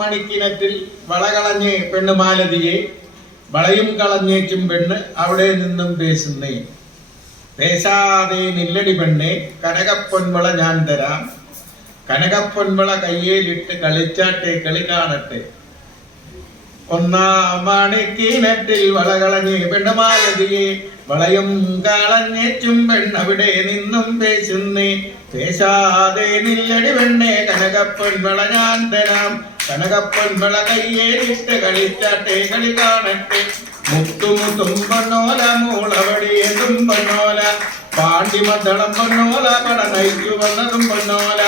മണിക്കിണറ്റിൽ വളകളഞ്ഞ് പെണ്ണ് മാലതിയെ വളയും കളഞ്ഞേച്ചും പെണ്ണ് അവിടെ നിന്നും പേശുന്നേ. പേശാതെ നില്ലടി പെണ്ണെ കനകപ്പൊൻവള ഞാൻ തരാം, കനകപ്പൊൻവള കയ്യേലിട്ട് കളിച്ചാട്ടെ കളി കാണട്ടെ. ഒന്നാം മണിക്കിണറ്റിൽ വളകളഞ്ഞ് പെണ്ണ് മാലതിയെ വളയും കളഞ്ഞേച്ചും പെണ്ണവിടെ നിന്നും പേശുന്നേ. പേശാതെ നില്ലടി പെണ്ണെ കനകപ്പൊൻവള ഞാൻ തരാം, കനകപ്പൊൻവള കയ്യേലിട്ട് കളിച്ചാട്ടെ കളി കാണട്ടെ. മുത്തുമുത്തും പൊന്നോല മൂളവടിയതും പൊന്നോല, പാണ്ടിമദ്ദളം പൊന്നോല പട നയിച്ചു വന്നതും പൊന്നോല.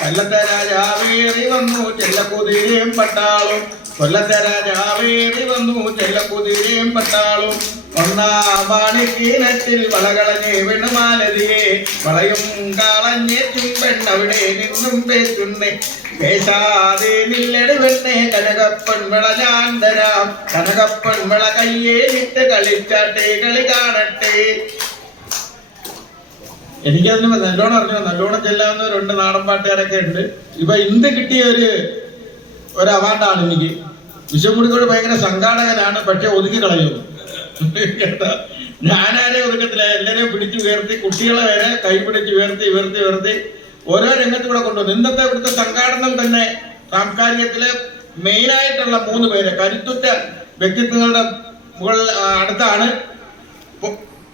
കൊല്ലത്തെ രാജാവേറി വന്നു ചെല്ലക്കുതിരയും പട്ടാളും, കൊല്ലത്തെ രാജാവേറി വന്നു ചെല്ലക്കുതിരയും പട്ടാളും. ഒന്നാം മണിക്കിണറ്റിൽ വളകളഞ്ഞ് പെണ്ണ് മാലതിയെ വളയും കളഞ്ഞേച്ചും പെണ്ണവിടെ നിന്നും പേശുന്നേ. പേശാതെ നില്ലടി പെണ്ണെ കനകപ്പൊൻവള ഞാൻ തരാം, കനകപ്പൊൻവള കയ്യേലിട്ട് കളിച്ചാട്ടെ കളി കാണട്ടെ. എനിക്കതിന് നല്ലോണം അറിഞ്ഞു, നല്ലോണം ചെല്ലാവുന്നവരുണ്ട്, നാടൻ പാട്ടുകാരൊക്കെ ഉണ്ട്. ഇപ്പൊ ഇന്ത് കിട്ടിയ ഒരു അവാർഡാണ് എനിക്ക്. വിശ്വമുടിക്കോട് ഭയങ്കര സംഘാടകനാണ്, പക്ഷെ ഒതുക്കി കളയുന്നു. ഞാനാരെ ഒതുക്കത്തില്ല, എല്ലാരെയും പിടിച്ചു ഉയർത്തി, കുട്ടികളെ വരെ കൈ പിടിച്ച് ഉയർത്തി ഓരോ രംഗത്ത് കൂടെ കൊണ്ടുവന്നു. ഇന്നത്തെ ഇവിടുത്തെ സംഘാടനം തന്നെ സാംസ്കാരികത്തിലെ മെയിനായിട്ടുള്ള 3 പേര് കരുത്തുറ്റ വ്യക്തിത്വങ്ങളുടെ അടുത്താണ്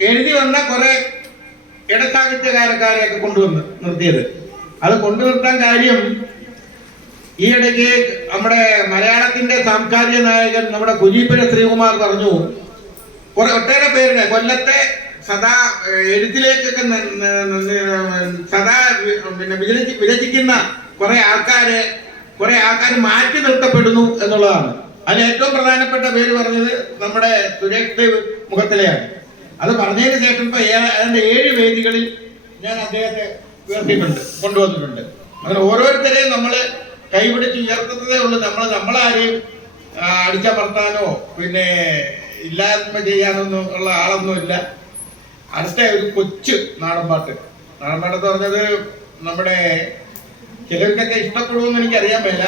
എഴുതി വന്ന കുറെ ഇടസാഹിത്യകാരക്കാരെയൊക്കെ കൊണ്ടുവന്ന് നിർത്തിയത്. അത് കൊണ്ടുനിർത്താൻ കാര്യം, ഈ ഇടയ്ക്ക് നമ്മുടെ മലയാളത്തിന്റെ സാംസ്കാരിക നായകൻ നമ്മുടെ കുഞ്ഞിപ്പുര ശ്രീകുമാർ പറഞ്ഞു, ഒട്ടേറെ പേരുടെ കൊല്ലത്തെ സദാ എഴുത്തിലേക്കൊക്കെ സദാ വിരചിക്കുന്ന കുറെ ആൾക്കാർ മാറ്റി നിർത്തപ്പെടുന്നു എന്നുള്ളതാണ്. അതിൽ ഏറ്റവും പ്രധാനപ്പെട്ട പേര് പറഞ്ഞത് നമ്മുടെ സുരേഷ് ദേവ് മുഖത്തിലെയാണ്. അത് പറഞ്ഞതിന് ശേഷം ഇപ്പൊ അതിന്റെ 7 വേദികളിൽ ഞാൻ അദ്ദേഹത്തെ കൊണ്ടുവന്നിട്ടുണ്ട്. അങ്ങനെ ഓരോരുത്തരെയും നമ്മള് കൈപിടിച്ച് ഉയർത്തുന്നതേ ഉള്ളൂ. നമ്മളാരെയും അടിച്ചമർത്താനോ പിന്നെ ഇല്ലായ്മ ചെയ്യാനൊന്നും ഉള്ള ആളൊന്നുമില്ല. അടുത്ത ഒരു കൊച്ചു നാടൻപാട്ടെന്ന് പറഞ്ഞത് നമ്മുടെ ചിലർക്കൊക്കെ ഇഷ്ടപ്പെടുമെന്ന് എനിക്കറിയാൻ മേല.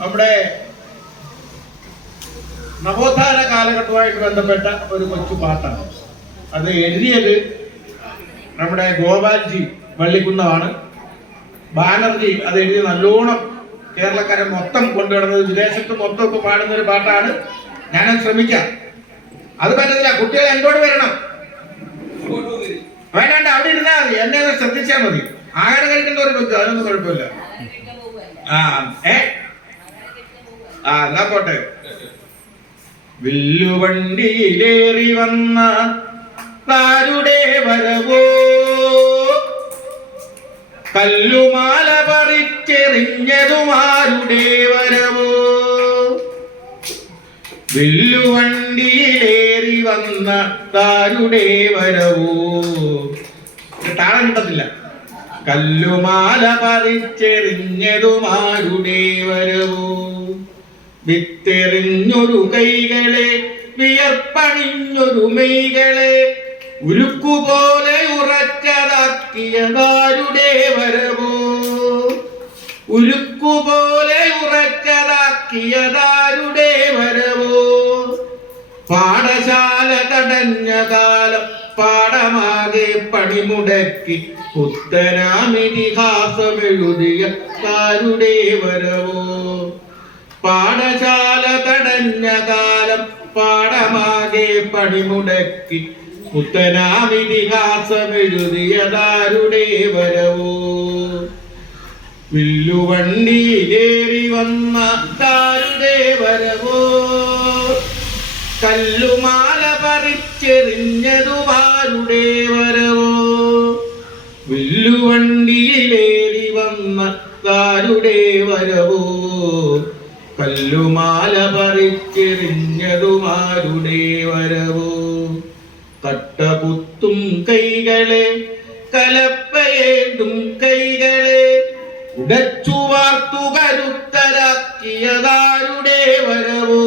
നമ്മുടെ നവോത്ഥാന കാലഘട്ടവുമായിട്ട് ബന്ധപ്പെട്ട ഒരു കൊച്ചു പാട്ടാണ്. അത് എഴുതിയത് നമ്മുടെ ഗോപാൽജി വള്ളിക്കുന്നമാണ്. ബാനർജി അത് എഴുതി നല്ലോണം കേരളക്കാരെ മൊത്തം കൊണ്ടുവരുന്നത്, വിദേശത്ത് മൊത്തം ഒക്കെ പാടുന്ന ഒരു പാട്ടാണ്. ഞാനത് ശ്രമിക്കാം. അത് പറ്റത്തില്ല, കുട്ടികൾ എന്നോട് വരണം. വേണ്ടാണ്ട് അവിടെ ഇരുന്നാൽ മതി, എന്നെ ശ്രദ്ധിച്ചാൽ മതി. ആഹാരം കഴിക്കേണ്ട ഒരു കൊച്ചു, അതൊന്നും കുഴപ്പമില്ല. എന്നാ പോട്ടെ. വില്ലുവണ്ടിയിലേറി വന്ന താരുടെ വരവോ, കല്ലുമാല പറിച്ചെറിഞ്ഞതുമാരുടെ വരവോ. വില്ലുവണ്ടിയിലേറി വന്ന താരുടെ വരവോ, താളം കിട്ടത്തില്ല. കല്ലുമാല പറിച്ചെറിഞ്ഞതുമാരുടെ വരവോ. വിത്തെറിഞ്ഞൊരു കൈകളെ വിയർപ്പണിഞ്ഞൊരു മെയ്കളെ ഉരുക്കുപോലെ ഉറച്ചതാക്കിയതാരുടെ വരവോ. ഉരുക്കുപോലെ ഉറച്ചതാക്കിയതാരുടെ വരവോ. പാഠശാല തടഞ്ഞ കാലം പാഠമാകെ പണിമുടക്കി പുത്തനാമിതിഹാസമെഴുതിയ താരുടെ വരവോ. പാഠശാല തടഞ്ഞ കാലം പാഠമാകെ പണിമുടക്കി പുത്തനാമിതിഹാസമെഴുതിയതാരുടെ വരവോ. വില്ലുവണ്ടിയിലേറി വന്ന താരുടെ വരവോ. കല്ലുമാല പറിച്ചെറിഞ്ഞതുമാരുടെ വരവോ. വില്ലുവണ്ടിയിലേറി വന്ന താരുടെ വരവോ. കല്ലുമാല പറിച്ചെറിഞ്ഞതുമാരുടെ വരവോ. കട്ടപുത്തും കൈകളെ കലപ്പയേന്തും കൈകളെ ഉടച്ചു വാർത്തു കരുത്തരാക്കിയതാരുടെ വരവോ.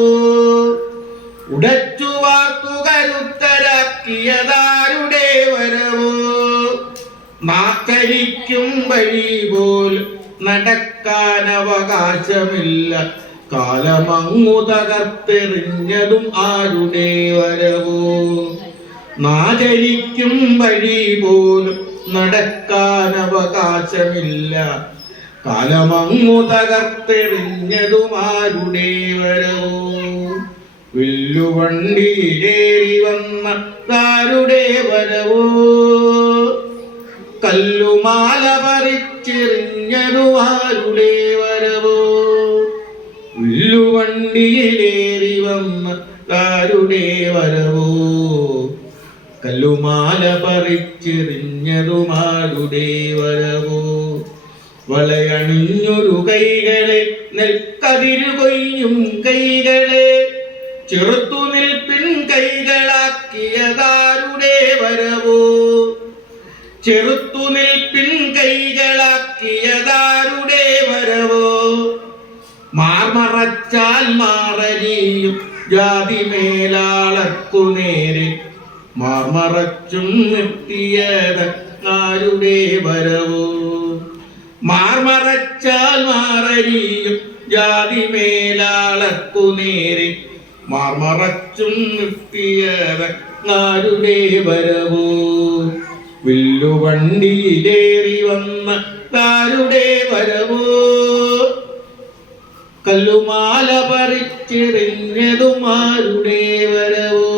ഉടച്ചു വാർത്തു കരുത്തരാക്കിയതാരുടെ വരവോ. മാക്കരിക്കും വഴി പോൽ നടക്കാൻ അവകാശമില്ല. കാലമങ്ങു തകർത്തെറിഞ്ഞതും ആരുടെ വരവോ. നാചരിക്കും വഴി പോലും നടക്കാൻ അവകാശമില്ല. കാലമങ്ങു തകർത്തെറിഞ്ഞതും ആരുടെ വരവോ. വില്ലുവണ്ടിയിലേറി വന്ന താരുടെ വരവോ. കല്ലുമാല പറിച്ചെറിഞ്ഞതും ആരുടെ വരവോ. വില്ലുവണ്ടിയിലേറി വന്ന താരുടെ വരവോ. കല്ലുമാല പറിച്ചെറിഞ്ഞതും ആരുടെ വരവോ. വളയണിഞ്ഞൊരു കൈകളെ നെൽക്കതിരു കൊയ്യും കൈകളെ ചെറുത്തു നിൽപ്പിൻ കൈകളാക്കിയതാരുടെ വരവോ. ചെറുത്തു നിൽപ്പിൻ കൈകളാക്കിയതാരുടെ വരവോ. മാർമറച്ചാൽ മാറരിയും ജാതി മേലാളർക്കു നേരെ മാർമറച്ചും നിർത്തിയത് ആരുടെ വരവോ. മാർമറച്ചാൽ മാറരിയും ജാതി മേലാളർക്കു നേരെ മാർമറച്ചും നിർത്തിയത് ആരുടെ വരവോ. വില്ലുവണ്ടിയിലേറി വന്ന താരുടെ വരവോ. കല്ലുമാല പറിച്ചെറിഞ്ഞതും ആരുടെ വരവോ.